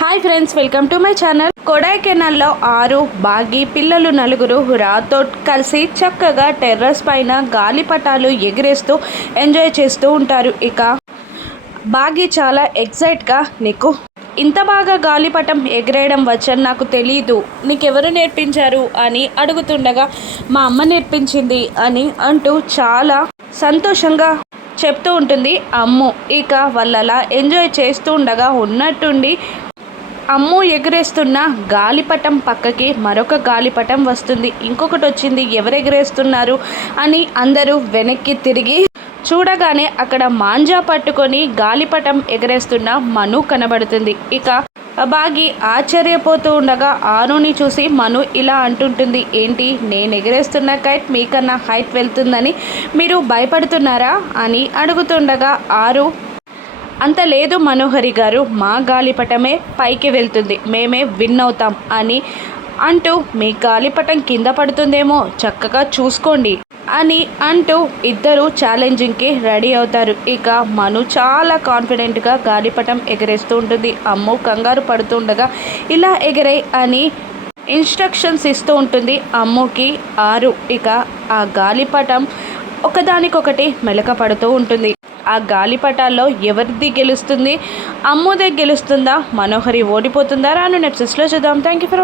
Hi friends, welcome to my channel. కొడైకెనాల్లో ఆరు, బాగి పిల్లలు నలుగురు రాతో కలిసి చక్కగా టెర్రస్ పైన గాలిపటాలు ఎగిరేస్తూ ఎంజాయ్ చేస్తూ ఉంటారు. ఇక బాగి చాలా ఎక్సైట్గా, నీకు ఇంత బాగా గాలిపటం ఎగిరేయడం వచ్చని నాకు తెలీదు, నీకెవరు నేర్పించారు అని అడుగుతుండగా మా అమ్మ నేర్పించింది అని అంటూ చాలా సంతోషంగా చెప్తూ ఉంటుంది అమ్ము. ఇక వాళ్ళలా ఎంజాయ్ చేస్తూ ఉండగా ఉన్నట్టుండి అమ్ము ఎగిరేస్తున్న గాలిపటం పక్కకి మరొక గాలిపటం వస్తుంది. ఇంకొకటి వచ్చింది, ఎవరు ఎగిరేస్తున్నారు అని అందరూ వెనక్కి తిరిగి చూడగానే అక్కడ మాంజా పట్టుకొని గాలిపటం ఎగరేస్తున్న మను కనబడుతుంది. ఇక బాగి ఆశ్చర్యపోతూ ఉండగా ఆరుని చూసి మను ఇలా అంటుంటుంది, ఏంటి నేను ఎగరేస్తున్న కైట్ మీకన్నా హైట్ వెళ్తుందని మీరు భయపడుతున్నారా అని అడుగుతుండగా ఆరు, అంత లేదు మనోహరి గారు, మా గాలిపటమే పైకి వెళ్తుంది, మేమే విన్ అవుతాం అని అంటూ మీ గాలిపటం కింద పడుతుందేమో చక్కగా చూసుకోండి అని అంటూ ఇద్దరు ఛాలెంజింగ్కి రెడీ అవుతారు. ఇక మను చాలా కాన్ఫిడెంట్గా గాలిపటం ఎగరేస్తూ ఉంటుంది. అమ్ము కంగారు పడుతుండగా ఇలా ఎగరే అని ఇన్స్ట్రక్షన్స్ ఇస్తూ ఉంటుంది అమ్ముకి ఆరు. ఇక ఆ గాలిపటం ఒకదానికొకటి మెలక పడుతూ ఉంటుంది. ఆ గాలిపటాల్లో ఎవరిది గెలుస్తుంది, అమ్ముదే గెలుస్తుందా, మనోహరి ఓడిపోతుందా రాను ఎపిసోడ్స్లో చూద్దాం. Thank you for